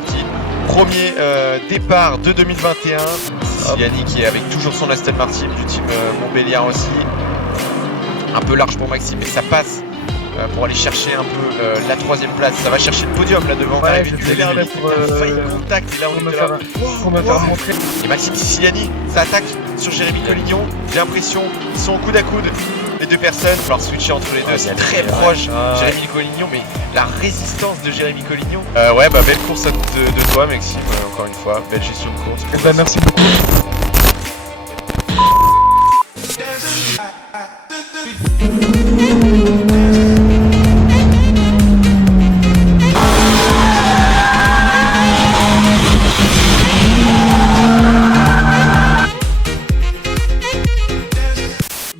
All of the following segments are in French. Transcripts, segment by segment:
parti. Premier départ de 2021. Yannick qui est avec toujours son Aston Martin du team Montbéliard aussi. Un peu large pour Maxime, mais ça passe pour aller chercher un peu la troisième place. Ça va chercher le podium là devant. Ouais, je vais regarder pour failli contact et là on me était là. faire montrer. Et Maxime Siciliani, ça attaque sur Jérémy Collignon. J'ai l'impression qu'ils sont au coude à coude. Les deux personnes, il va falloir switcher entre les deux, c'est très proche. Jérémy Collignon, mais la résistance de Jérémy Collignon. Ouais, bah belle course de toi, Maxime, encore une fois, belle gestion de course. Eh ben, merci beaucoup.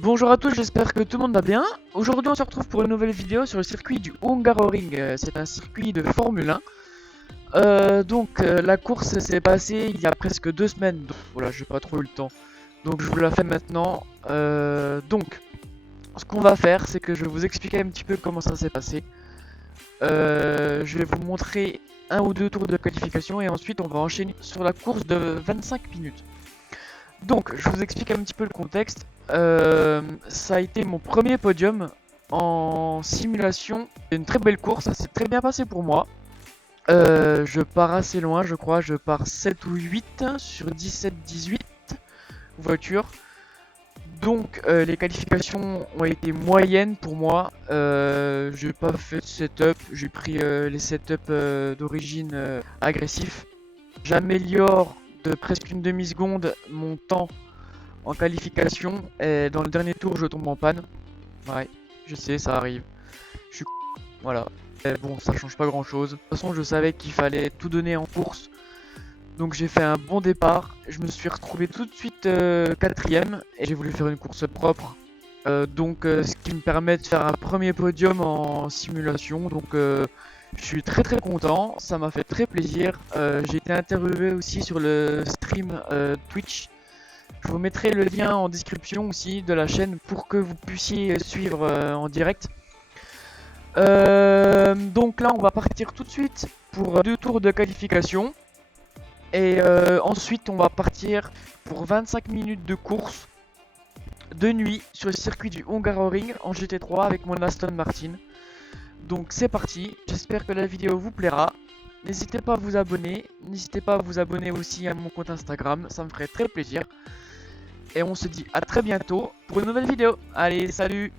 Bonjour à tous, j'espère que tout le monde va bien. Aujourd'hui on se retrouve pour une nouvelle vidéo sur le circuit du Hungaroring. C'est un circuit de Formule 1. La course s'est passée il y a presque 2 semaines, donc voilà, j'ai pas trop eu le temps. Donc je vous la fais maintenant. Ce qu'on va faire, c'est que je vais vous expliquer un petit peu comment ça s'est passé. Je vais vous montrer un ou deux tours de qualification et ensuite on va enchaîner sur la course de 25 minutes. Donc, je vous explique un petit peu le contexte. Ça a été mon premier podium en simulation. C'est une très belle course, ça s'est très bien passé pour moi. Je pars assez loin, je crois. Je pars 7 ou 8 sur 17-18 voitures. Donc, les qualifications ont été moyennes pour moi. J'ai pas fait de setup, j'ai pris les setups d'origine agressifs. J'améliore de presque une demi-seconde mon temps en qualification et dans le dernier tour je tombe en panne. Ouais, je sais, ça arrive. Je suis voilà. Mais bon, ça change pas grand chose. De toute façon, je savais qu'il fallait tout donner en course. Donc j'ai fait un bon départ. Je me suis retrouvé tout de suite 4ème et j'ai voulu faire une course propre. Ce qui me permet de faire un premier podium en simulation. Donc je suis très content, ça m'a fait très plaisir. J'ai été interviewé aussi sur le stream Twitch. Je vous mettrai le lien en description aussi de la chaîne pour que vous puissiez suivre en direct. Donc là on va partir tout de suite pour 2 tours de qualification. Et ensuite on va partir pour 25 minutes de course de nuit sur le circuit du Hungaroring en GT3 avec mon Aston Martin. Donc c'est parti, j'espère que la vidéo vous plaira. N'hésitez pas à vous abonner, n'hésitez pas à vous abonner aussi à mon compte Instagram, ça me ferait très plaisir. Et on se dit à très bientôt pour une nouvelle vidéo. Allez, salut!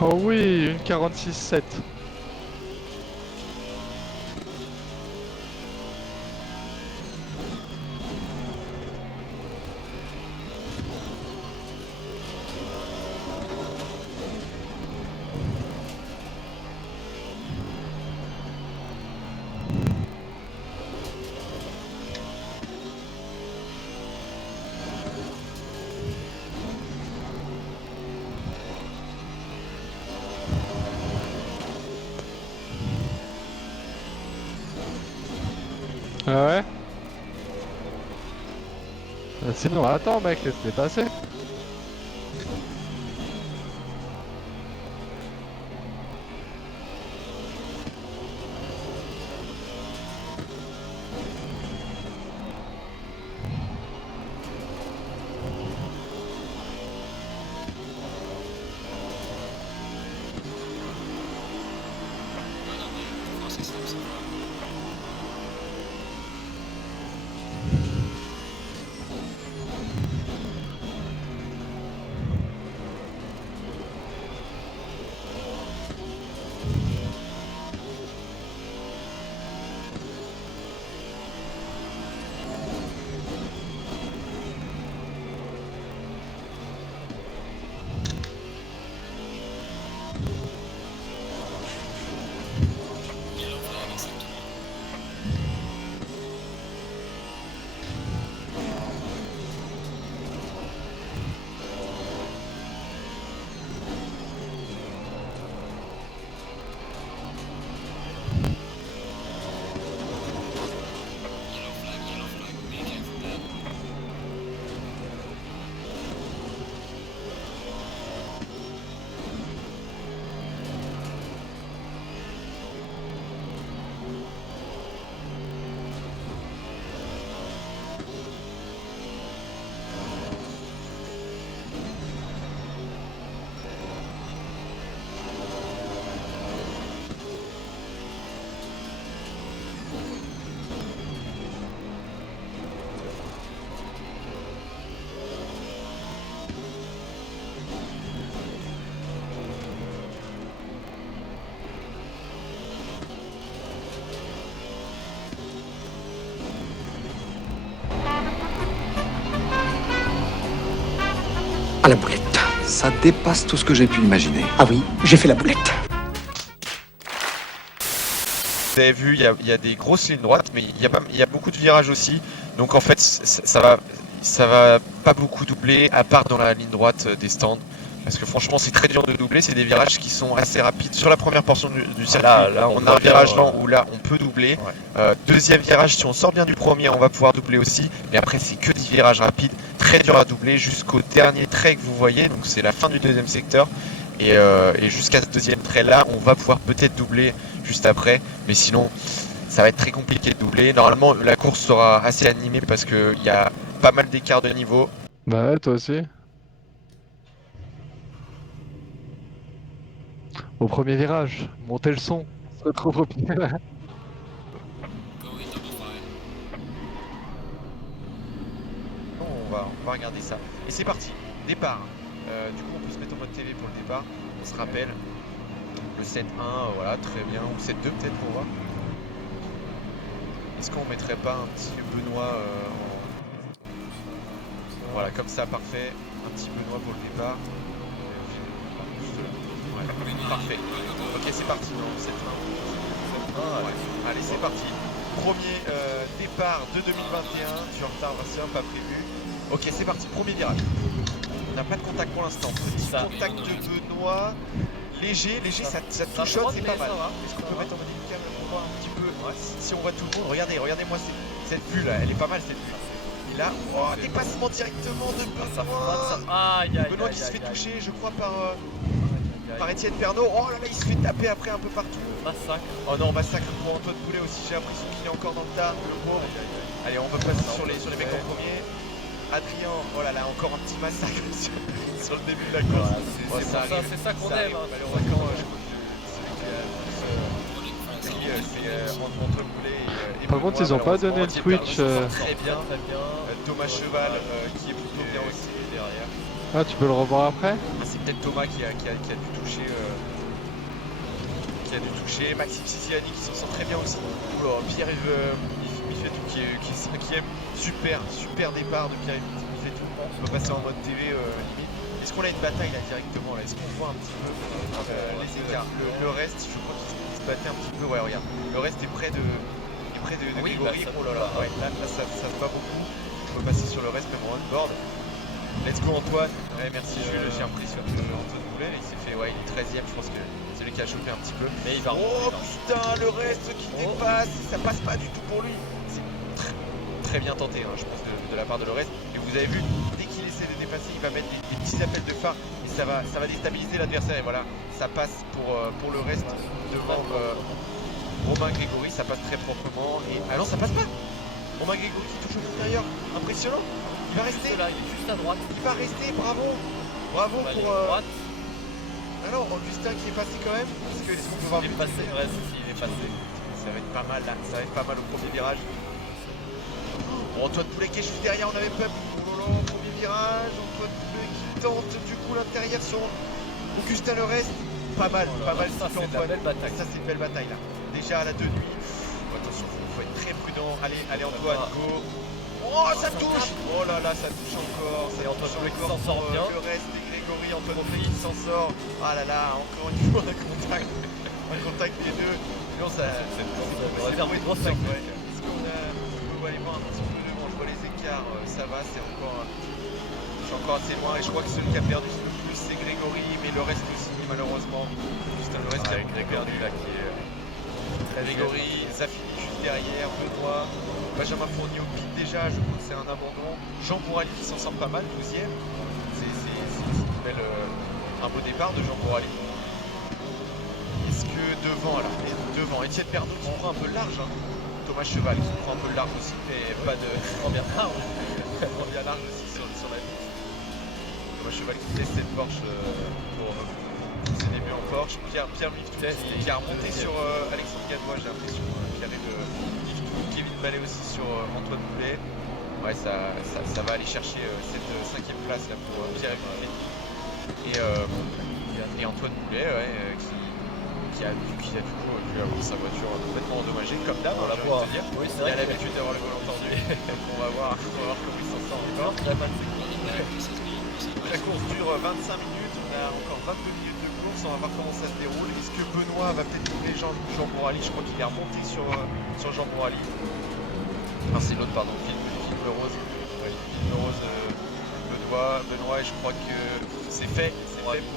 Oh oui, une 46.7. Ah ouais. Sinon, attends mec, laisse-les passer. À la boulette. Ça dépasse tout ce que j'ai pu imaginer. Ah oui, j'ai fait la boulette. Vous avez vu, il y a des grosses lignes droites, mais il y a beaucoup de virages aussi. Donc en fait, ça va pas beaucoup doubler, à part dans la ligne droite des stands. Parce que franchement, c'est très dur de doubler. C'est des virages qui sont assez rapides. Sur la première portion du circuit, Là, on a un virage lent où là, on peut doubler. Ouais. Deuxième virage, si on sort bien du premier, on va pouvoir doubler aussi. Mais après, c'est que des virages rapides, très dur à doubler jusqu'au dernier trait que vous voyez. Donc c'est la fin du deuxième secteur. Et jusqu'à ce deuxième trait là, on va pouvoir peut-être doubler juste après. Mais sinon, ça va être très compliqué de doubler. Normalement, la course sera assez animée parce qu'il y a pas mal d'écart de niveau. Bah ouais, toi aussi. Au premier virage, montez le son. On se retrouve au premier. On va regarder ça. Et c'est parti, départ. Du coup, on peut se mettre en mode TV pour le départ. On se rappelle le 7-1, voilà, très bien. Ou 7-2 peut-être pour voir. Est-ce qu'on mettrait pas un petit Benoît Voilà, comme ça, parfait. Un petit Benoît pour le départ. Ouais, parfait. Ok, c'est parti. Non, 7-1. Ouais. Allez, c'est parti. Premier départ de 2021. Tu es en retard, Bastien, pas prévu. Ok, c'est parti. Premier virage. On n'a pas de contact pour l'instant. Petit contact de Benoît. Léger, ça touchonne, c'est pas mal. Est-ce qu'on peut mettre en mode hélical pour voir un petit peu si on voit tout le monde? Regardez-moi cette vue là, elle est pas mal cette vue. Et là, oh, dépassement directement de Benoît. Benoît qui se fait toucher, je crois, par Étienne Pernot. Oh là là, il se fait taper après un peu partout. Massacre. Oh non, massacre pour Antoine Poulet aussi, j'ai l'impression qu'il est encore dans le tas, le pauvre. Allez, on va passer sur les mecs en premier. Adrien, oh là là, encore un petit massacre sur le début de la course. C'est ça qu'on aime. Malheureusement, je crois que celui qui a le plus c'est Antoine Poulet et Par contre, ils ont pas donné le Twitch. Très bien. Thomas Cheval qui est plutôt bien aussi derrière. Ah, tu peux le revoir après? C'est peut-être Thomas qui a dû toucher. Maxime Siciliani qui s'en sort très bien aussi. Oula, Pierre-Yves Mifetou qui est 5ème. Super départ de Pierre-Yves Mifetou. On peut passer en mode TV limite. Est-ce qu'on a une bataille là directement là? Est-ce qu'on voit un petit peu les écarts? Le reste, je crois qu'ils se battaient un petit peu. Ouais, regarde. Le reste est près de Grégory. Oh là là, ouais, là ça se bat beaucoup. On peut passer sur le reste même en on-board. Let's go Antoine. Ouais, merci Jules. J'ai l'impression que Antoine Poulet, il s'est fait, ouais, il est 13ème. Je pense que c'est lui qui a chopé un petit peu. Mais il va oh putain, le reste qui dépasse, ça passe pas du tout pour lui. C'est très bien tenté, hein, je pense, de la part de Lorest. Et vous avez vu, dès qu'il essaie de dépasser, il va mettre des petits appels de phare et ça va déstabiliser l'adversaire. Et voilà, ça passe pour le reste devant Romain Grégory, ça passe très proprement. Et ah non, ça passe pas. Romain Grégory qui touche au extérieur, impressionnant. Il va rester. Là, il est juste à droite. Il va rester, bravo. Bravo Bah, il est pour. à droite. Alors, Augustin qui est passé quand même. Est-ce qu'on peut voir Il est passé, ouais, si, il est passé. Ça va être pas mal là, ça va être pas mal au premier virage. Bon, Antoine Poulet qui est juste derrière, on avait peur. Oh là là, premier virage, Antoine Poulet qui tente du coup l'intérieur sur Augustin le reste. Pas mal, Oh là pas là, mal ça, sifflé, c'est de la Antoine. belle bataille. Ça c'est une belle bataille là. Déjà à la 2 nuit. Attention, faut être très prudent. Allez Antoine, go. Oh ça touche. Oh là là, ça touche encore. Ça Et Antoine touche Poulet qui encore s'en sort pour, bien. le reste et Grégory, Antoine Poulet qui s'en sort. Ah là là, encore une fois un contact. Un contact des deux. Non, ça. On va faire une grosse Ouais. surprise. Est-ce qu'on peut aller voir un petit peu devant? Je vois les écarts, ça va, c'est encore. Je suis encore assez loin et je crois que celui qui a perdu le plus c'est Grégory, mais le reste aussi malheureusement. Justin, le reste qui a beaucoup perdu là qui est. Grégory, Zafini juste derrière, Benoît, Benjamin Fournier au pic déjà, je crois que c'est un abandon. Jean Bourali qui s'en sort pas mal, 12ème. C'est un beau départ de Jean Bourali. Est-ce que devant là, devant, Étienne Pernot qui prend un peu le large, hein. Thomas Cheval qui prend un peu le large aussi, mais pas de. Prends bien large. prend bien large aussi sur la piste. Thomas Cheval qui teste cette Porsche pour ses débuts en Porsche. Pierre Miftou qui a remonté sur Alexandre Gadois, j'ai l'impression, qui arrive Miftou, Kevin Ballet aussi sur Antoine Poulet. Ouais, ça va aller chercher cette 5ème place là pour Pierre Miftou. Et Antoine Poulet, ouais, qui a du coup pu avoir sa voiture complètement endommagée, comme d'hab, On la j'ai voit. envie de te dire. Oui, c'est Il vrai. a l'habitude d'avoir le volant tordu. Donc on va voir comment il s'en sort encore. Très mal. La course dure 25 minutes, on a encore 22 minutes de course, on va voir comment ça se déroule. Est-ce que Benoît va peut-être trouver Jean Bourali? Je crois qu'il est remonté sur Jean Bourali. Ah c'est l'autre, pardon, Philippe Rose. Ouais, Philippe Rose, Benoît, et je crois que c'est fait pour Philippe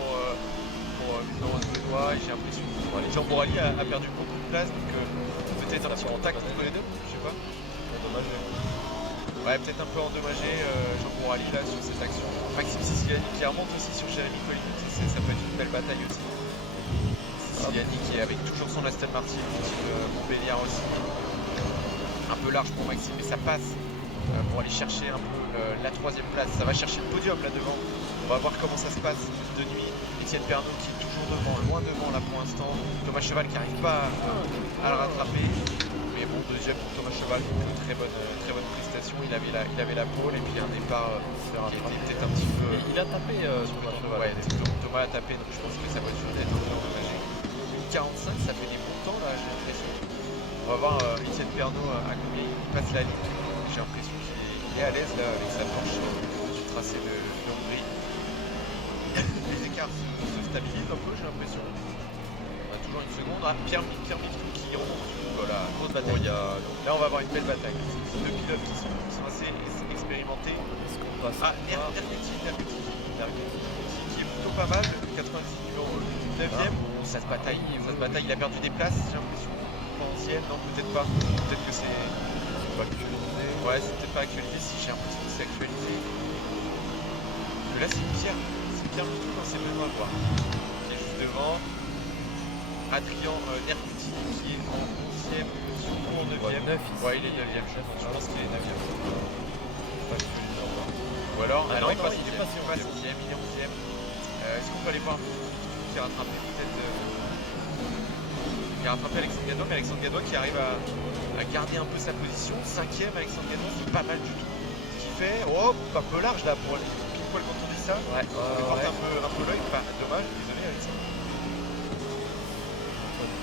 Rose Benoît, et j'ai l'impression que Jean Bourali a perdu beaucoup de place, donc peut-être un petit contact entre les deux, je sais pas. Dommage. Ouais, peut-être un peu endommagé Jean Bourali là sur cette action. Maxime Siciliani qui remonte aussi sur Jérémy Collignon, ça peut être une belle bataille aussi. Siciliani qui est avec toujours son Aston Martin, type Montbéliard aussi. Un peu large pour Maxime, mais ça passe pour aller chercher un peu la 3ème place. Ça va chercher le podium là devant. On va voir comment ça se passe de nuit. Étienne Pernot qui est toujours devant, loin devant là pour l'instant. Thomas Cheval qui n'arrive pas à le rattraper. Mais bon, deuxième pour Thomas Cheval, très bonne prestation. Il avait la pole et puis un départ qui était peut-être un petit peu. Il a tapé Thomas Cheval. Ouais, Thomas a tapé, donc je pense que sa voiture est un peu endommagée. 45, ça fait des bons temps là, j'ai l'impression. On va voir Étienne Pernot à combien il passe la ligne. J'ai l'impression qu'il est à l'aise là avec sa Porsche du tracé de Hongrie. Les écarts se stabilisent un peu, j'ai l'impression. On a toujours une seconde. Ah, Pierre Miftou qui remonte. Voilà, grosse bataille. Là, on va avoir une belle bataille. C'est deux pilotes qui sont assez expérimentés. Est-ce qu'on passe? Ah, Nervetti qui est plutôt pas mal. 90 numéro 9ème. Ça se bataille. Il a perdu des places, j'ai l'impression. Pas ancienne, non, peut-être pas. Peut-être que c'est Pas actualisé. Ouais, c'est peut-être pas actualisé, si j'ai l'impression que c'est actualisé. Mais là, c'est Pierre Miftou dans ses Benoît, quoi. Qui est juste devant. Adrien Nervetti qui est en 11ème position ou en 9ème. Ouais, il est 9ème, je pense qu'il est 9ème. Pas actualisé encore. Ou alors, Ah non, non, il passe il est 6ème, pas 6ème. il est 11ème. Est-ce qu'on peut aller voir qui a rattrapé peut-être qui a rattrapé Alexandre Gadois, mais Alexandre Gadois qui arrive à garder un peu sa position. 5ème, Alexandre Gadois, c'est pas mal du tout. Ce qui fait, oh, un peu large là pour pile poil quand on dit ça. Ouais. On porte un peu l'œil, enfin, dommage, désolé Alexandre.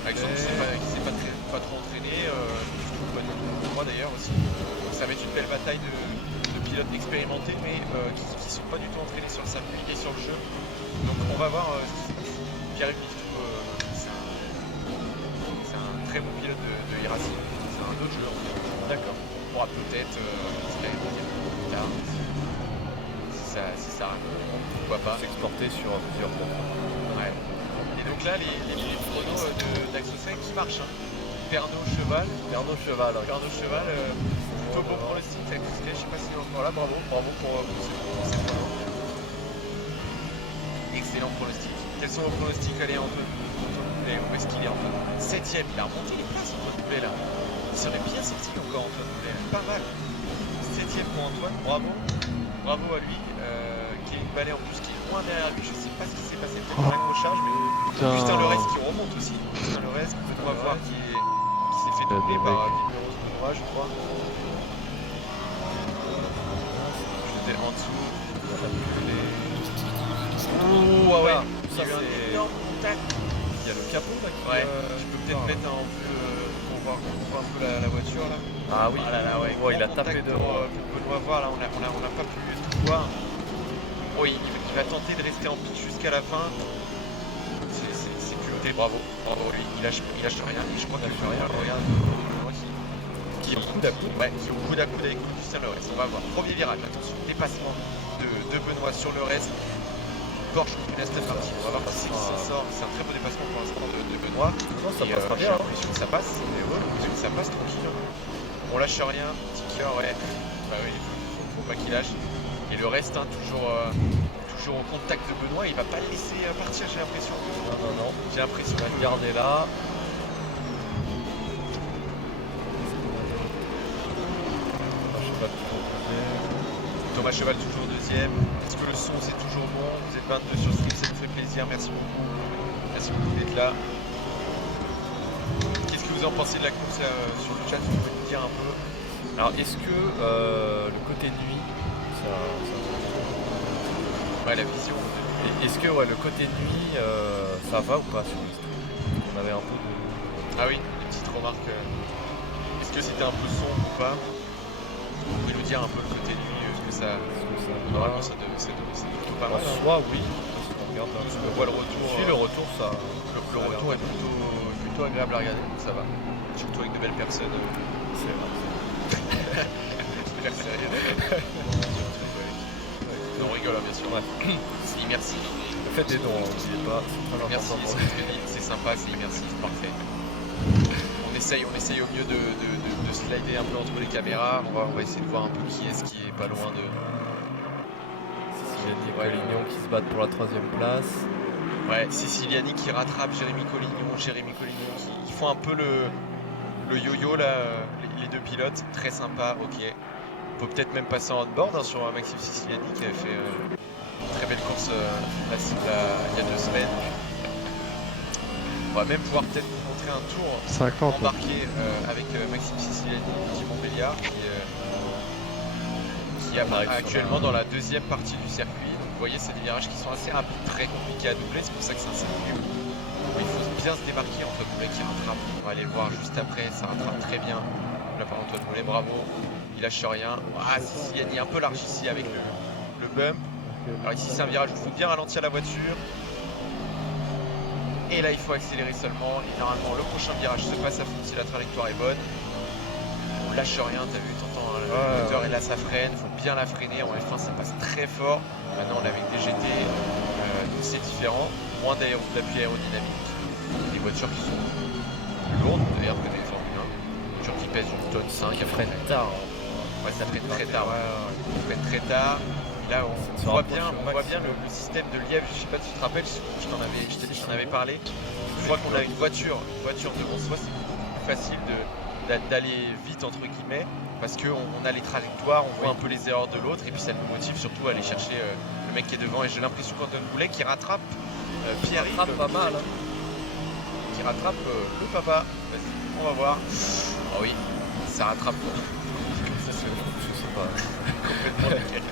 Alexandre qui s'est pas trop entraîné, pas du tout, moi d'ailleurs aussi. Donc ça va être une belle bataille de pilotes expérimentés, mais qui sont pas du tout entraînés sur le circuit et sur le jeu. Donc on va voir ce qui se passe. Pierre Miftou, c'est un très bon pilote de Irasi. C'est un autre jeu en fait. D'accord. On pourra peut-être l'année prochaine plus tard. Si ça arrive, pourquoi pas. S'exporter sur plusieurs plateformes. Ouais. Et donc là, les chronos d'Axosec qui marchent. Hein. Pernod Cheval. Pernod Cheval. Pernod Cheval, plutôt bon pronostic. Je sais pas si on voilà, bravo pour ces pronos. Excellent pronostic. Quels sont vos pronostics? Allez, Antoine Boulet, où est-ce qu'il est Antoine? 7ème, il a remonté les places Antoine Boulet là. Il serait bien sorti encore Antoine Boulet, pas mal. 7ème pour Antoine, bravo à lui. Kevin Ballet en plus qui est loin derrière lui, je sais pas ce qui s'est passé peut-être dans l'accrochage, mais Justin Lorez qui remonte aussi. Justin Lorez, on va voir qui s'est fait doubler par Villeros Benoît, je crois. J'étais en dessous. Oh, ah ouais, il y a eu un énorme contact. Il y a le capot là qui Ouais, je peux peut-être mettre en plus pour voir un peu la voiture là. Ah oui, Ah là là, ouais, oh, il a grand tapé contact devant. pour Benoît voir là, on a pas pu tout voir. Oh, il va tenter de rester en piste jusqu'à la fin. C'est culotté, bravo lui, il lâche rien, et je crois qu'il fait rien, regarde. Qui est au coude à coude, ouais, qui est au coude à coude avec Justin Lorez. On va voir. Premier virage, attention, dépassement de Benoît sur le reste. Porsche contre une Aston Martin. On va voir qui s'en sort. C'est un très beau dépassement pour l'instant de Benoît. Non, ça Et, passera j'ai bien. l'impression que ça passe. Mais ouais, j'ai l'impression que ça passe tranquille. On lâche rien. Petit cœur, ouais. Bah oui, faut pas qu'il lâche. Et le reste, hein, toujours au contact de Benoît. Il va pas le laisser partir, j'ai l'impression. Non. J'ai l'impression. On va le garder là. Thomas Cheval toujours deuxième. Est-ce que le son c'est toujours bon? Vous êtes 22 sur stream, ça nous fait plaisir. Merci beaucoup. Merci beaucoup d'être là. Qu'est-ce que vous en pensez de la course là, sur le chat? Vous pouvez nous dire un peu. Alors, est-ce que le côté nuit, Ouais, la vision. est-ce que le côté nuit, ça va ou pas sur le stream? On avait un peu de... Ah oui, une petite remarque. Est-ce que c'était un peu sombre ou pas? Vous pouvez nous dire un peu le côté nuit, est-ce que ça... Normalement ça devrait plutôt pas mal. En Hein. soi, oui. Parce qu'on regarde un Parce peu. qu'on voit le retour. Si, le retour, ça... Le retour est plutôt agréable à regarder, donc ça va. Surtout avec de belles personnes. C'est vrai. Super sérieux. Non, on rigole, hein, bien sûr. Ouais. C'est immersif. Faites des dons, n'oubliez pas. Merci, c'est sympa, c'est immersif, parfait. On essaye au mieux de slider un peu entre les caméras. On va essayer de voir un peu qui est-ce qui est pas loin de. Siciliani et Collignon qui se battent pour la 3ème place. Ouais, Siciliani qui rattrape Jérémy Collignon qui font un peu le yo-yo là, les deux pilotes. Très sympa, ok. On peut peut-être même passer en on-board hein, sur Maxime Siciliani qui avait fait une très belle course il y a 2 semaines. On va même pouvoir peut-être vous montrer un tour 50. embarqué avec Maxime Siciliani qui Montbéliard qui est actuellement dans la 2e partie du circuit. Donc vous voyez, c'est des virages qui sont assez rapides, très compliqués à doubler, c'est pour ça que c'est un circuit où il faut bien se démarquer. Antoine Boulet qui rattrape, on va aller le voir juste après, ça rattrape très bien. Là par Antoine Boulet, bravo, il lâche rien. Ah Siciliani un peu large ici avec le bump. Alors ici c'est un virage où il faut bien ralentir la voiture. Et là il faut accélérer seulement. Et normalement le prochain virage se passe à fond si la trajectoire est bonne. On lâche rien, t'as vu, t'entends le moteur et là ça freine, faut bien la freiner. En F1 ça passe très fort. Maintenant on est avec des GT, c'est différent. Moins d'appui aérodynamique. Des voitures qui sont plus lourdes d'ailleurs que des Formule 1. Des voitures qui pèsent une tonne 5. Qui freine tard. Ouais, ça freine très tard. Ça freine très tard. Et là, on voit bien le système de lièvre. Je sais pas si tu te rappelles, je t'en avais parlé. Une fois qu'on a une voiture devant soi, c'est beaucoup plus facile d'aller vite entre guillemets parce qu'on a les trajectoires, on voit un peu les erreurs de l'autre et puis ça nous motive surtout à aller chercher le mec qui est devant. Et j'ai l'impression qu'Antoine Boulet qui rattrape Pierre-Yves, pas mal. Hein. qui rattrape le papa. Vas-y, on va voir. Ah oui, ça rattrape. Ça, je sais pas. Complètement nickel.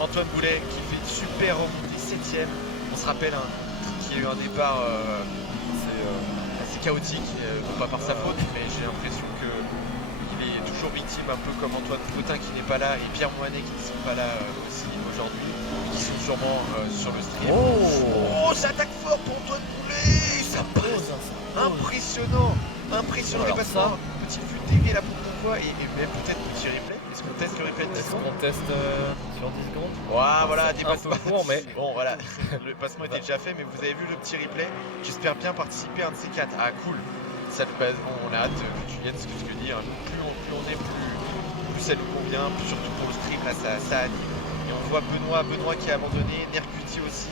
Antoine Boulet qui fait une super remontée 7ème. On se rappelle qu'il y a eu un départ assez chaotique, non pas par sa faute, mais j'ai l'impression qu'il est toujours victime, un peu comme Antoine Potin qui n'est pas là et Pierre Moinet qui ne sont pas là aussi aujourd'hui, qui sont sûrement sur le stream. Oh, ça attaque fort pour Antoine Boulet, ça passe. Impressionnant Alors dépassement. Petit fut dévié là pour fois, et même peut-être petit replay. Est-ce qu'on teste le replay de 10 Est-ce secondes? qu'on teste sur 10 secondes? Ouah, voilà, Un dépassement. peu court, mais Bon, voilà, le passement était déjà fait, mais vous avez vu le petit replay. J'espère bien participer à un de ces 4. Ah, cool. Ça, on a hâte que tu viennes, ce que je veux dire. Plus on est, plus ça nous convient, plus surtout pour le stream, là, ça anime. Et on voit Benoît qui a abandonné, Nercuti aussi.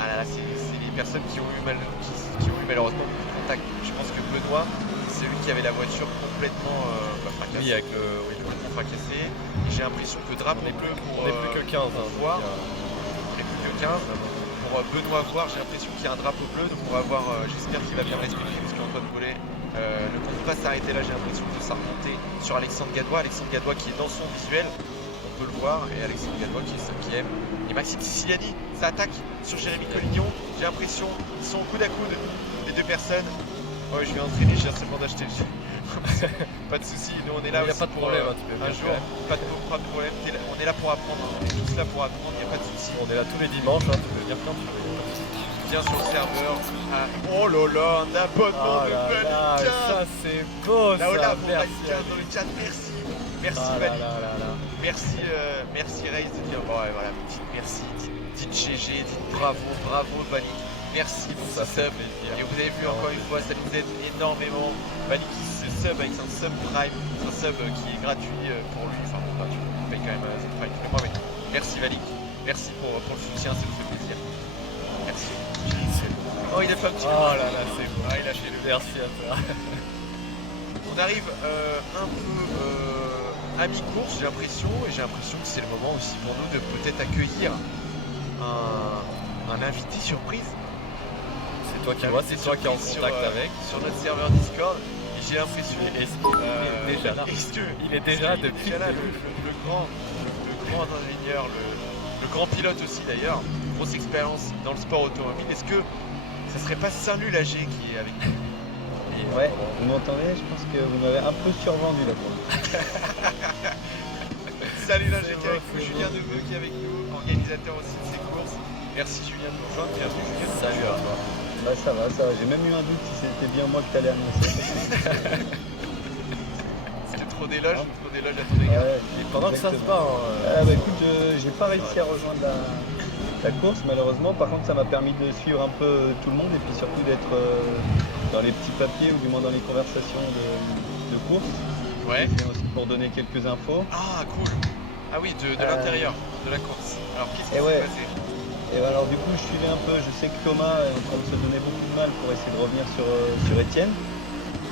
Ah là là, c'est les personnes qui ont eu malheureusement beaucoup de contact. Je pense que Benoît, c'est celui qui avait la voiture complètement fracassée. oui, avec Complètement fracassée. Et j'ai l'impression que drapeau bleu on est plus que 15. pour voir. On est plus que 15. Pour Benoît voir, j'ai l'impression qu'il y a un drapeau bleu, donc on va voir, j'espère qu'il va bien le respecter parce qu'Antoine Bollet ne compte pas s'arrêter là, j'ai l'impression de ça remonter sur Alexandre Gadois qui est dans son visuel, on peut le voir, et Alexandre Gadois qui est 5ème, et Maxime Siciliani, ça attaque sur Jérémy Collignon, j'ai l'impression qu'ils sont coude à coude, les deux personnes. Ouais, je vais entraîner, je viens seulement d'acheter le jeu. Pas de soucis, nous on est là Il n'y a aussi pas de problème, pour, tu peux un venir jour, quand même. pas de problème, on est là pour apprendre, on est tous là pour apprendre, il n'y a pas de soucis. On est là tous les dimanches, hein, tu peux venir quand tu veux. Viens sur le serveur. Ah, oh là là, un abonnement Oh de là là, Valika. ça c'est beau Là, ça, là, pour merci. Valika dans le chat, merci. Merci Ah là Valika. là là là. Merci Reis de dire bon, ouais, voilà, merci, dites GG, dites bravo Valik. Merci pour Ça ce fait sub. plaisir. Et vous avez vu encore une fois, ça nous aide énormément. Valik qui se sub avec un sub prime, un sub qui est gratuit pour lui. Enfin bon, gratuit, on paye quand même un prime tous les mois, mais merci Valik. Merci pour le soutien, ça nous fait plaisir. Merci. Oh, il a fait un petit Oh là là, c'est beau. Ah, il a fait le Merci à toi. On arrive un peu à mi-course, j'ai l'impression, et j'ai l'impression que c'est le moment aussi pour nous de peut-être accueillir un invité surprise. C'est toi qui vois, c'est toi qui es en contact avec. Sur notre serveur Discord. Et j'ai l'impression. Est-ce qu'il est déjà là? Il est déjà depuis déjà là, le grand ingénieur, le grand pilote aussi d'ailleurs. Grosse expérience dans le sport automobile. Est-ce que ça serait pas Saint-Lul AG qui est avec nous? Ouais, vous m'entendez? Je pense que vous m'avez un peu survendu là pour le coup. Salut là, j'étais avec vous, Julien Neveu qui est avec nous, organisateur aussi de ces courses. Merci Julien de nous rejoindre, bienvenue Julien. Salut à toi. Bah ça va, j'ai même eu un doute si c'était bien moi que t'allais annoncer. C'était trop d'éloges à ton égard. Ouais, Et pendant que ça se exactement. bat, Bah écoute, j'ai pas réussi à rejoindre la course malheureusement, par contre ça m'a permis de suivre un peu tout le monde et puis surtout d'être dans les petits papiers ou du moins dans les conversations de course. Ouais. Et aussi pour donner quelques infos. Ah cool. Ah oui, de l'intérieur, de la course. Alors qu'est-ce qui Et s'est ouais. passé? Et alors du coup je suivais un peu, je sais que Thomas est en train de se donner beaucoup de mal pour essayer de revenir sur Étienne.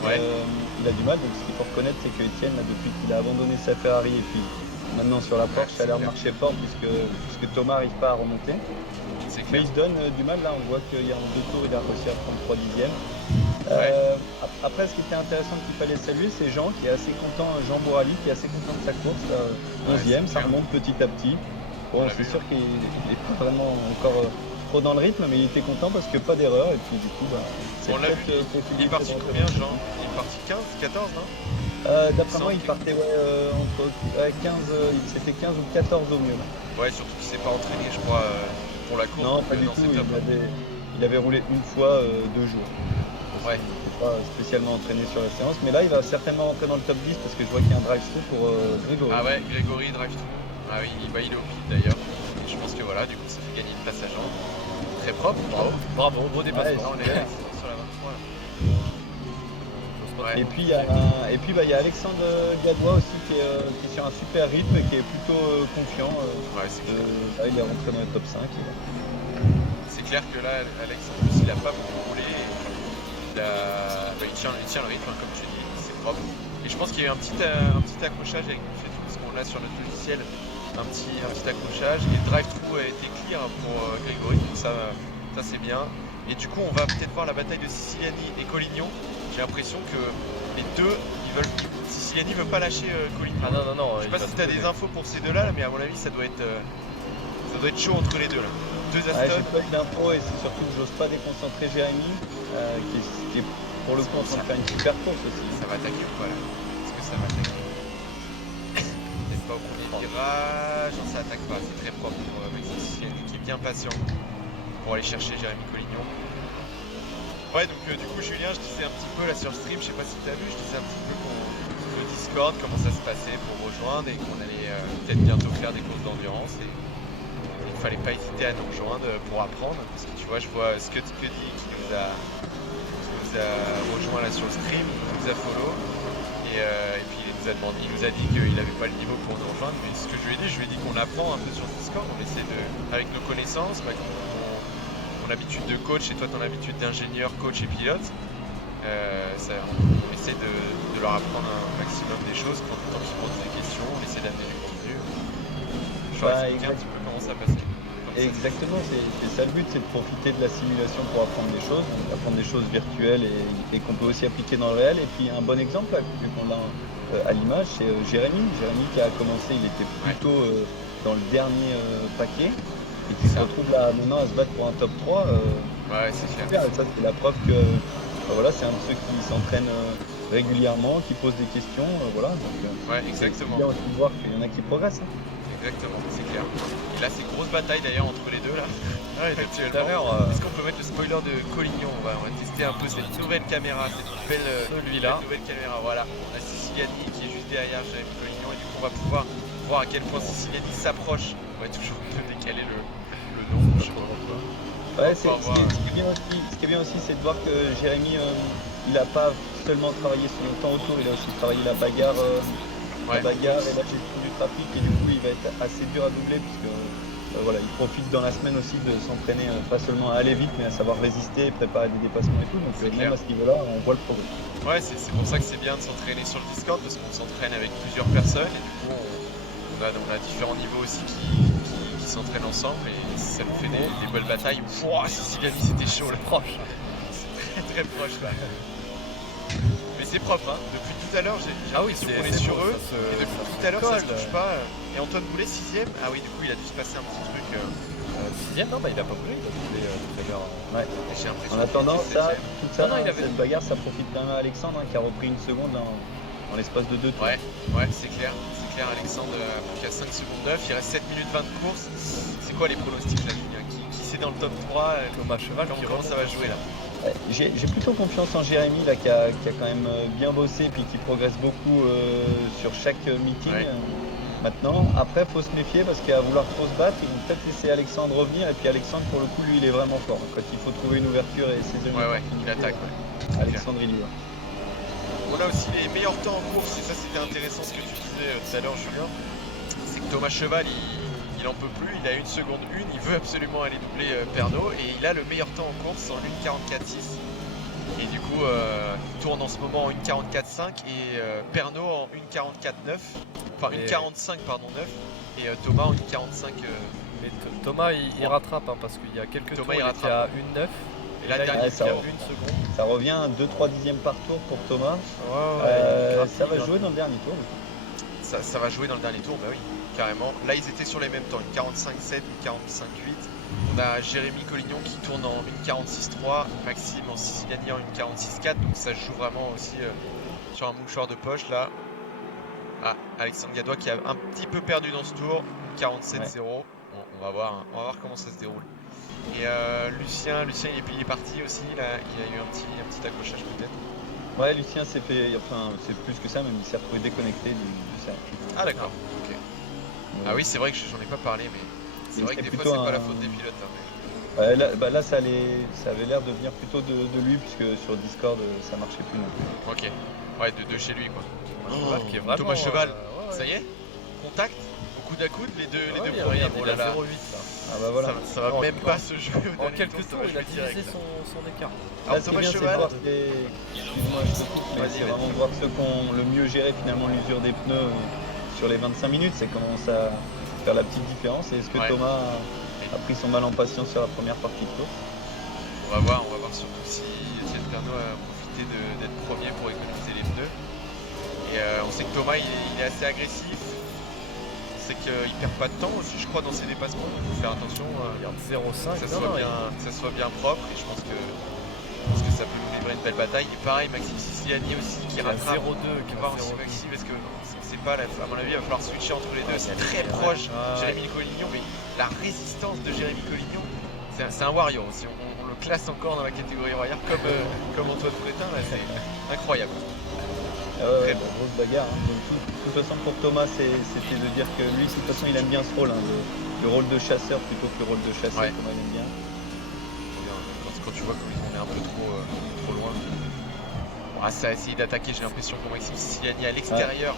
Ouais. Il a du mal, donc ce qu'il faut reconnaître c'est que Étienne, là, depuis qu'il a abandonné sa Ferrari et puis maintenant sur la Porsche, ça a l'air de marcher fort puisque Thomas n'arrive pas à remonter. C'est Mais clair. il se donne du mal, là on voit qu'il y a en 2 tours il a réussi à prendre 3 dixièmes. Après ce qui était intéressant qu'il fallait saluer, c'est Jean qui est assez content, Jean Bourali qui est assez content de sa course, 11ème, ça remonte petit à petit. Bon, c'est sûr qu'il n'est pas vraiment encore trop dans le rythme, mais il était content parce que pas d'erreur et puis du coup, c'est On l'a vu, peut-être il est parti combien Jean? Il est parti 15, 14 non? d'après moi, il partait entre 15, c'était 15 ou 14 au mieux. Ouais, surtout qu'il s'est pas entraîné je crois pour la course. Non, donc, pas du non, tout, c'est top. il avait roulé une fois 2 jours. Ouais. Il n'était pas spécialement entraîné sur la séance, mais là il va certainement rentrer dans le top 10 parce que je vois qu'il y a un drive-through pour Grégory. Ah ouais, Grégory drive through. Ah oui, il est au pit d'ailleurs. Et je pense que voilà, du coup ça fait gagner une place à Jean. Très propre, bravo. Bravo, beau dépassement. On est là, sur la 23 là. Ouais. Et puis il y a Alexandre Gadois aussi qui est sur un super rythme et qui est plutôt confiant. Ouais, c'est clair. Là, il est rentré dans le top 5. C'est clair que là, Alexandre aussi, il a pas beaucoup roulé. Il tient le rythme, hein, comme tu dis, c'est propre. Et je pense qu'il y a eu un petit accrochage avec nous, parce qu'on a sur notre logiciel un petit accrochage. Et le drive-through a été clear pour Grégory, donc ça c'est bien. Et du coup, on va peut-être voir la bataille de Siciliani et Collignon. J'ai l'impression que les deux, Siciliani veut pas lâcher Collignon. Ah non, Je sais pas si t'as des infos pour ces deux-là, mais à mon avis, ça doit être chaud entre les deux là. Deux J'ai Aston. pas eu d'infos et c'est surtout que j'ose pas déconcentrer Jérémy, qui est pour le coup en train de faire une super course aussi. Ça va attaquer ou pas là? Est-ce que ça va attaquer? Peut-être pas au premier virage, non, ça attaque pas, c'est très propre pour Maxime Siciliani qui est bien patient pour aller chercher Jérémy Collignon. Ouais, donc du coup Julien, je disais un petit peu là sur stream, je sais pas si t'as vu, je disais un petit peu que le Discord comment ça se passait pour rejoindre et qu'on allait peut-être bientôt faire des courses d'endurance. Et il fallait pas hésiter à nous rejoindre pour apprendre. Parce que tu vois, je vois Scott Cuddy qui nous a rejoint là sur le stream, il nous a follow. Et puis il nous a dit qu'il n'avait pas le niveau pour nous rejoindre. Mais ce que je lui ai dit qu'on apprend un peu sur Discord. On essaie de, avec nos connaissances, mon habitude de coach et toi ton habitude d'ingénieur, coach et pilote. On essaie de leur apprendre un maximum des choses quand ils posent des questions, on essaie d'amener du contenu. Je vais expliquer un petit peu comment ça passe. Exactement, c'est ça le but, c'est de profiter de la simulation pour apprendre des choses, donc apprendre des choses virtuelles et qu'on peut aussi appliquer dans le réel. Et puis un bon exemple, là, vu qu'on l'a à l'image, c'est Jérémy qui a commencé, il était plutôt dans le dernier paquet et qui se retrouve là maintenant à se battre pour un top 3. Ouais, c'est super. Et ça, c'est la preuve que voilà, c'est un de ceux qui s'entraîne régulièrement, qui pose des questions, voilà. Donc, ouais, exactement. C'est bien aussi de voir qu'il y en a qui progressent. Hein. Exactement, c'est clair. Et là, c'est grosse bataille d'ailleurs entre les deux là. Ouais, tout à l'heure. Est-ce qu'on peut mettre le spoiler de Collignon? On va tester un peu cette nouvelle caméra, cette belle nouvelle caméra. Voilà, on a Siciliani qui est juste derrière Jérémy Collignon et du coup on va pouvoir voir à quel point Siciliani s'approche. On va toujours un peu décaler le nom, je sais pas pourquoi. Ouais, ce qui est bien aussi, c'est de voir que Jérémy, il n'a pas seulement travaillé sur le temps autour, il a aussi travaillé la bagarre et la gestion du trafic, et du coup, il va être assez dur à doubler, puisque voilà, il profite dans la semaine aussi de s'entraîner, pas seulement à aller vite, mais à savoir résister, préparer des dépassements et tout. Donc même à ce niveau-là, on voit le progrès. Ouais, c'est pour ça que c'est bien de s'entraîner sur le Discord, parce qu'on s'entraîne avec plusieurs personnes, et du coup, on a différents niveaux aussi qui s'entraînent ensemble et ça nous fait des belles batailles. Wouah, Siciliani, c'était chaud là. Proche. C'est très proche là. Mais c'est propre, hein. Depuis tout à l'heure, j'ai l'impression qu'on est sur eux. Et depuis tout à l'heure, ça se touche pas. Et Antoine Boulet, 6ème. Ah oui, du coup, il a dû se passer un petit truc. 6ème, non, bah il a pas bougé, il a bougé tout à l'heure. Ouais. J'ai l'impression. En attendant, toute cette bagarre, ça profite quand même à Alexandre, qui a repris une seconde en l'espace de 2 tours. Ouais, c'est clair. Alexandre qui a 5 secondes 9, il reste 7 minutes 20 de course. C'est quoi les pronostics là, Julien? Qui c'est dans le top 3? Thomas Cheval, comment ça va jouer là? J'ai plutôt confiance en Jérémy là, qui a quand même bien bossé et puis qui progresse beaucoup sur chaque meeting. Ouais. Maintenant, après, faut se méfier parce qu'à vouloir trop se battre, ils vont peut-être laisser Alexandre revenir. Et puis Alexandre, pour le coup, lui, il est vraiment fort. Quand il faut trouver une ouverture et saisir une il attaque. Alexandre, il y va. On a aussi les meilleurs temps en course, et ça c'était intéressant ce que tu disais tout à l'heure, Julien. C'est que Thomas Cheval, il en peut plus, il a 1 seconde 1, il veut absolument aller doubler Pernod, et il a le meilleur temps en course en 1,44,6. Et du coup, il tourne en ce moment en 1,44,5 et Pernod en 1,44,9, enfin 1,45 pardon 9, et Thomas en 1,45. Mais Thomas il rattrape hein, parce qu'il y a quelques tours il était à 1,9. Et là, dernier, ça, il y a 1 seconde. Ça revient à 2-3 dixièmes par tour pour Thomas. Ça va jouer dans le dernier tour. Ça va jouer dans le dernier tour, bah oui, carrément. Là, ils étaient sur les mêmes temps, 1,45,7, 1,45,8. On a Jérémy Collignon qui tourne en 1,46,3, Maxime en Siciliani en 1,46,4. Donc ça joue vraiment aussi sur un mouchoir de poche là. Ah, Alexandre Gadois qui a un petit peu perdu dans ce tour, 47,0. Bon, on va voir comment ça se déroule. Et Lucien il est parti aussi, là, il a eu un petit accrochage peut-être. Ouais, Lucien s'est fait, enfin c'est plus que ça, même il s'est retrouvé déconnecté du circuit. Ah d'accord, ok. Ah oui, c'est vrai que j'en ai pas parlé, mais c'est vrai que des fois c'est pas la faute des pilotes. Hein, mais... là ça avait l'air de venir plutôt de lui, puisque sur Discord ça marchait plus non plus. Ok, ouais, de chez lui quoi. Qui est vraiment, Thomas Cheval, ça y est, contact, au coude à coude, les deux premiers. Il a 0,8 là. Ah bah voilà. Ça va même pas se jouer en quelques tours, il a divisé son écart. Alors Thomas Cheval, excuse-moi je te coupe, mais c'est vraiment de voir ceux qui ont le mieux géré finalement l'usure des pneus sur les 25 minutes, c'est commence à faire la petite différence. Et est-ce que Thomas a pris son mal en patience sur la première partie de course? On va voir surtout si Etienne Pernod a profité d'être premier pour économiser les pneus. Et on sait que Thomas il est assez agressif. C'est qu'il perd pas de temps aussi, je crois, dans ses dépassements. Il faut faire attention. Il regarde 0,5. Que ça soit bien propre. Et je pense que ça peut nous livrer une belle bataille. Et pareil, Maxime Siciliani aussi qui rattrape. 0,2. Qui va aussi Maxime parce que c'est pas, à mon avis, il va falloir switcher entre les deux. C'est très proche. Jérémy Collignon, mais la résistance de Jérémy Collignon, c'est un warrior aussi. On le classe encore dans la catégorie warrior comme Antoine Foulettin. C'est incroyable. Ouais, Très bon. grosse bagarre. Hein. Donc, de toute façon, pour Thomas, c'était de dire que lui, de toute façon, il aime bien ce rôle, hein, le rôle de chasseur plutôt que le rôle de chasseur, Ouais. Thomas aime bien. Quand tu vois qu'on est un peu trop loin. Bon, ça a essayé d'attaquer, j'ai l'impression, pour Maxime Siciliani à l'extérieur.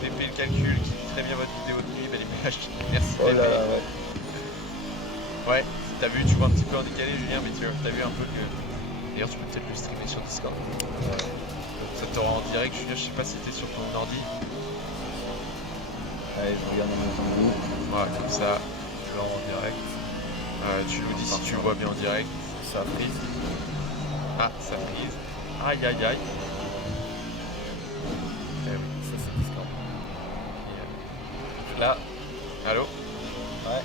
Pépé le calcul, qui fait très bien votre vidéo de nuit, belle image. Merci Oh Pépé. là là, ouais. Ouais, t'as vu, tu vois un petit peu en décalé Julien, mais t'as vu un peu que... D'ailleurs tu peux peut-être le streamer sur Discord. Ça t'aura en direct, Julien, je sais pas si t'es sur ton ordi. Allez, je regarde en même temps que vous. Voilà, comme ça, Je vais en direct. tu nous dis si tu le vois bien en direct. Ça a pris. Ah, ça frise. Aïe aïe aïe. Eh oui, ça c'est Discord. Et, là, Allô? Ouais.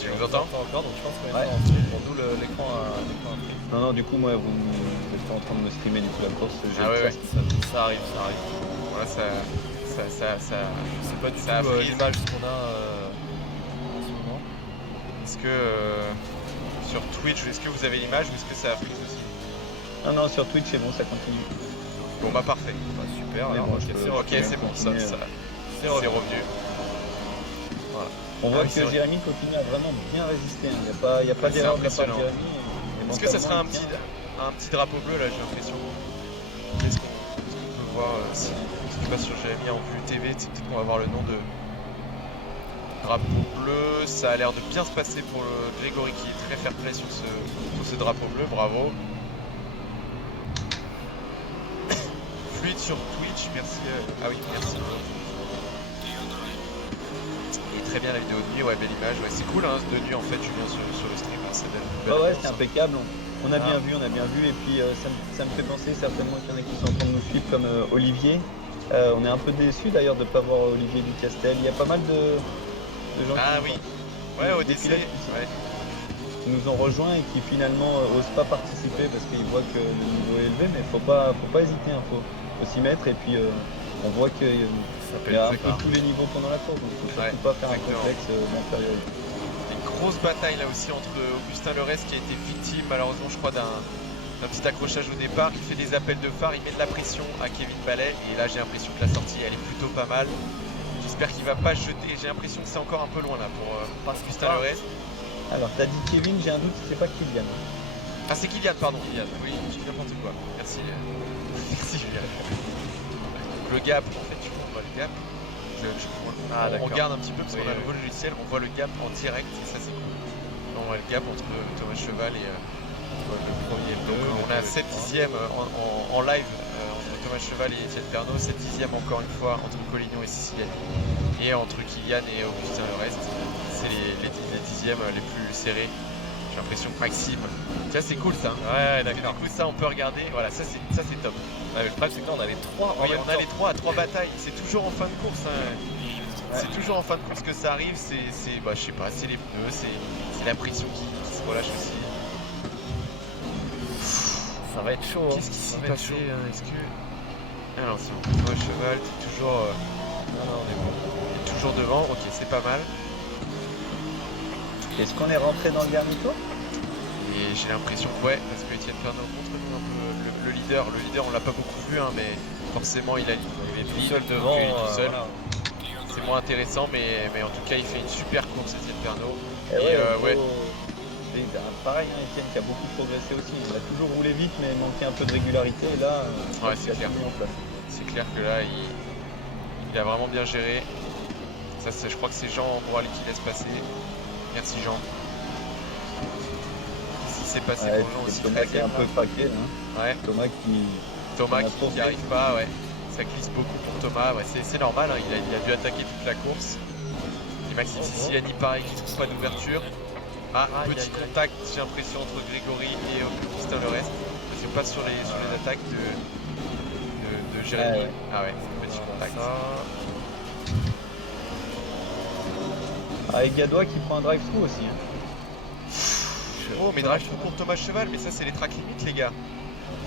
Tu nous entends encore, donc je pense qu'on est Ouais. en stream. Bon, d'où l'écran a pris. Non, non, du coup, moi, vous êtes pas en train de me streamer du coup la course. Ah ouais, ouais. Ça arrive. Voilà, ça... Je sais pas du Ça tout frise. l'image qu'on a en ce moment. Est-ce que... sur Twitch, est-ce que vous avez l'image ou est-ce que ça frise aussi? Non, non, sur Twitch, c'est bon, ça continue. Bon bah parfait. Bah, super, Mais alors, bon, ok, je peux- c'est Ok, revenu. c'est bon, ça, continuer, c'est revenu. On voit oui, c'est que vrai. Jérémy continue à vraiment bien résister. Il n'y a pas, Ouais, c'est d'erreur de la part de impressionnant. Jérémy. Est-ce que ça serait un mentalement, petit drapeau bleu là, j'ai l'impression? Est-ce qu'on peut voir si tu passes sur Jérémy en vue TV, peut-être qu'on va voir le nom de drapeau bleu. Ça a l'air de bien se passer pour le Grégory qui est très fair play sur ce drapeau bleu, bravo. Fluide sur Twitch, merci. Ah oui, merci. Et très bien la vidéo de nuit, ouais, belle image. Ouais, c'est cool hein, de nuit en fait, Julien sur le stream. Ça donne une belle Ouais, ambiance, c'est hein. impeccable. On a Ah. bien vu. Et puis, ça me fait penser certainement qu'il y en a qui sont en train de nous suivre, comme Olivier. On est un peu déçus d'ailleurs de ne pas voir Olivier Ducastel. Il y a pas mal de gens Ah qui, oui, ouais, des ODC, pilotes ouais. qui nous ont rejoints et qui finalement osent pas participer parce qu'ils voient que le niveau est élevé. Mais faut pas hésiter, hein, faut s'y mettre. Et puis, on voit qu'il Ça y a un peut peu tous les niveaux pendant la course. Donc, faut surtout Ouais, pas faire un exactement. complexe d'infériorité. Une grosse bataille là aussi entre Augustin Lerès qui a été victime malheureusement je crois d'un petit accrochage au départ. Il fait des appels de phare, il met de la pression à Kevin Ballet et là j'ai l'impression que la sortie elle est plutôt pas mal. J'espère qu'il va pas jeter, j'ai l'impression que c'est encore un peu loin là pour Augustin Lerès. Alors, t'as dit Kevin, j'ai un doute si c'est pas Kylian. Ah c'est Kylian, pardon, Kylian, oui, je dis n'importe quoi. Merci. Merci Julien. Le gap, en fait, on voit le gap. Ah, on d'accord. regarde un petit peu parce Oui, qu'on a oui. le nouveau logiciel, on voit le gap en direct et ça c'est cool. Là, on voit le gap entre Thomas Cheval et Le premier donc bleu, on a 7 dixièmes en live entre Thomas Cheval et Étienne Pernot, 7 dixièmes encore une fois entre Collignon et Siciliani. Et entre Kylian et Augustin le reste, c'est les dixièmes les plus serrés. J'ai l'impression que Maxime. Tiens c'est cool ça. Ouais, Du d'accord. coup ça on peut regarder, voilà ça c'est top. Le problème, c'est que là, on a les trois. Oui, on a les trois à 3 batailles, c'est toujours en fin de course. Hein. C'est toujours en fin de course que ça arrive, bah, je sais pas, c'est les pneus, c'est la pression qui se relâche aussi. Ça va être chaud. Qu'est-ce qui Ça s'est va être passé chaud. hein, Est-ce que... Alors si on voit Cheval, t'es toujours... Non, on est bon. t'es toujours devant, ok c'est pas mal. Est-ce qu'on est rentré dans le dernier tour? Et j'ai l'impression que ouais, parce que Étienne Pernot montre-nous un peu le leader. Le leader on l'a pas beaucoup vu hein, mais forcément il est tout seul devant. il est tout seul. Voilà. C'est moins intéressant mais en tout cas il fait une super course Étienne Pernot. Et ouais. Pareil, hein, Etienne qui a beaucoup progressé aussi. Il a toujours roulé vite, mais manqué un peu de régularité. Et là, Ouais, c'est il a clair. tout mis en place. C'est clair que là, il a vraiment bien géré. Ça, je crois que c'est Jean Bourali qui laisse passer. Merci Jean. Qu'est-ce qui s'est passé Ouais, pour Jean aussi Thomas qui est 13e, un peu craqué. Hein. Ouais, Thomas qui. Thomas on a qui trop n'y fait. arrive pas, ouais. Ça glisse beaucoup pour Thomas, ouais, c'est normal, hein. Il a dû attaquer toute la course. Et Maxime Siciliani pareil qui ne trouve pas d'ouverture. Ah, petit contact, j'ai l'impression, entre Grégory et Augustin Lerès. Parce qu'on passe sur les attaques de Jérémy. Ouais. Ah ouais, petit contact. Ah, et Gadois qui prend un drive-through aussi. Hein. Oh mais drive through pour Thomas Cheval, mais ça c'est les track limites les gars.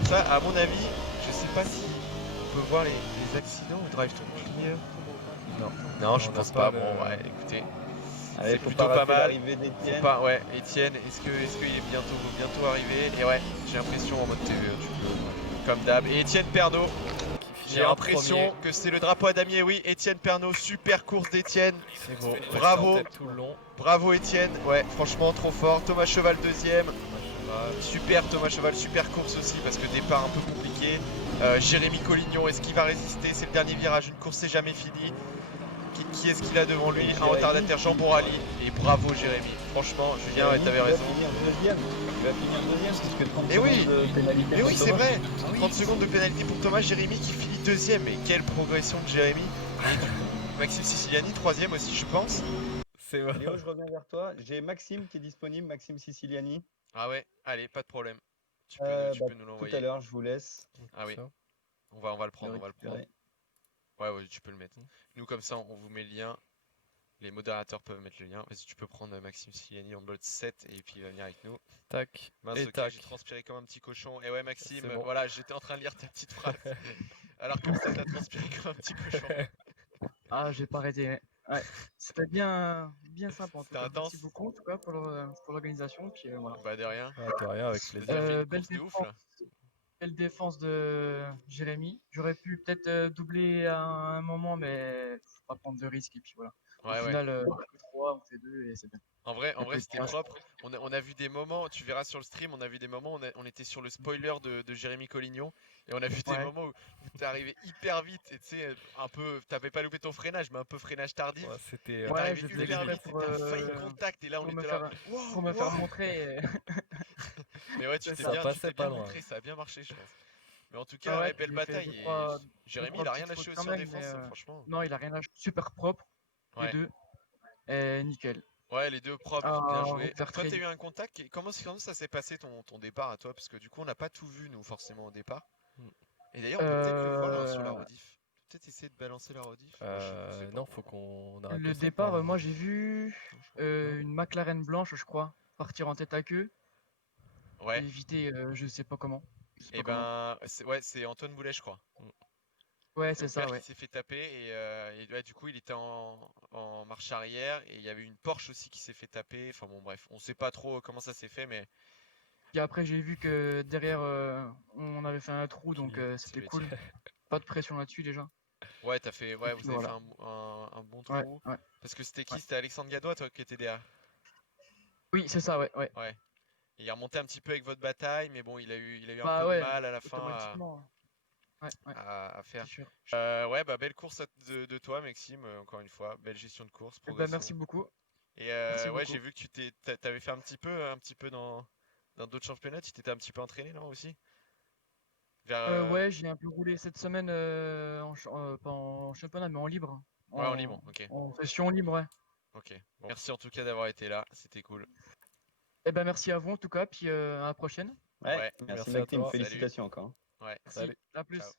Ça à mon avis, je sais pas si on peut voir les accidents ou drive through clear. Non, je on pense n'a pas. pas Bon le- ouais, écoutez. Allez, C'est faut plutôt pas pas rater mal. l'arrivée Faut d'Etienne. pas, ouais, Étienne, est-ce qu'il est bientôt arrivé? Et ouais, j'ai l'impression en mode TV, tu peux, comme d'hab. Et Étienne Pernot qui J'ai l'impression que c'est le drapeau à damier, oui. Étienne Pernot, super course d'Étienne. C'est bon. Bravo. Tout le long. Bravo Étienne, ouais, franchement trop fort. Thomas Cheval deuxième. Super Thomas Cheval, super course aussi parce que départ un peu compliqué. Jérémy Collignon, est-ce qu'il va résister? C'est le dernier virage, une course c'est jamais fini. Qui est-ce qu'il a devant lui? Un retardataire, Jean Bourali. Et bravo Jérémy, franchement Julien, ouais, t'avais raison. Il va finir deuxième puisque 30 Et oui, secondes de pénalité. mais oui pour c'est Thomas. vrai, 30 secondes de pénalité pour Thomas, Jérémy qui finit deuxième. Mais quelle progression de Jérémy. Et du coup, Maxime Siciliani, troisième aussi je pense. C'est vrai. Léo, je reviens vers toi. J'ai Maxime qui est disponible, Maxime Siciliani. Ah ouais, allez, pas de problème. Tu peux nous Tout l'envoyer. à l'heure, je vous laisse. Ah oui, on va le prendre, on va le prendre. Ouais, tu peux le mettre. Nous, comme ça, on vous met le lien. Les modérateurs peuvent mettre le lien. Vas-y, tu peux prendre Maxime Siliani en mode 7 et puis il va venir avec nous. Tac. Mince, Et ok, tac. j'ai transpiré comme un petit cochon. Et ouais, Maxime, C'est bon. voilà, j'étais en train de lire ta petite phrase. Alors comme ça, t'as transpiré comme un petit cochon. Ah, j'ai pas arrêté. Ouais. C'était bien sympa en tout C'était cas. intense. Merci beaucoup en tout cas pour l'organisation. Puis voilà. Bah, de rien. Ah, de rien, avec plaisir. T'as fait une Belle course de ouf là. Belle défense de Jérémy. J'aurais pu peut-être doubler à un moment, mais faut pas prendre de risques. Et puis voilà. Au final, on fait 3, on fait 2 et c'est bien. En vrai, c'était propre. On a vu des moments, tu verras sur le stream, on a vu des moments, on était sur le spoiler de Jérémy Collignon, et on a vu des moments où t'es arrivé hyper vite, et tu sais, un peu, t'avais pas loupé ton freinage, mais un peu freinage tardif. Ouais, c'était. T'es arrivé je faisais hyper vite, pour, t'as failli contact, et là on pour me était là. pour me faire montrer. Mais ouais, tu t'es Ça bien, passait pas loin. montré, ça a bien marché, je pense. Mais en tout cas, Ouais, belle j'ai fait bataille. deux, Et trois- Jérémy, deux, il a trois rien petites lâché fautes aussi en quand même, défense, mais, franchement. Non, il a rien lâché. Super propre, Ouais. les deux. Et nickel. Ouais, les deux propres, Ah, bien joué. faire Toi, très t'as eu un contact, comment ça s'est passé ton départ à toi? Parce que du coup, on n'a pas tout vu, nous, forcément, au départ. Et d'ailleurs, on peut peut-être le voir hein, sur la rediff. Peut-être essayer de balancer la rediff. Moi, je sais pas. Non, faut qu'on arrête Le ça départ, pour- moi j'ai vu une McLaren blanche, je crois, partir en tête à queue et Ouais, éviter, je sais pas comment. et ben, c'est Antoine Boulet, je crois. Ouais, C'est c'est mon ça, père ouais. qui s'est fait taper et ouais, du coup il était en marche arrière et il y avait une Porsche aussi qui s'est fait taper. Enfin bon bref, on sait pas trop comment ça s'est fait mais Puis après, j'ai vu que derrière, on avait fait un trou, donc c'était bêtise. cool. Pas de pression là-dessus déjà. ouais Et puis vous avez fait voilà. un bon Ouais, trou. ouais. Parce que c'était qui? Ouais. C'était Alexandre Gadois toi qui était derrière. Oui, c'est ça, ouais, ouais. Ouais. Et il est remonté un petit peu avec votre bataille mais bon il a eu un Bah peu de ouais, mal à la fin automatiquement. Ouais, ouais, à c'est faire. sûr. Ouais bah belle course de toi Maxime, encore une fois, belle gestion de course, Bah, progression. merci beaucoup. Et Merci ouais, beaucoup. j'ai vu que t'avais fait un petit peu dans d'autres championnats. Tu t'étais un petit peu entraîné, non, aussi? Ouais, j'ai un peu roulé cette semaine, pas en championnat, mais en libre. Ouais, en libre, ok. En session libre, ouais. Ok. Bon, merci en tout cas d'avoir été là, c'était cool. Eh ben merci à vous en tout cas, puis à la prochaine. Ouais, Ouais, merci merci à Maxime, toi. félicitations encore. Ouais, Merci, Salut. à plus. Ciao.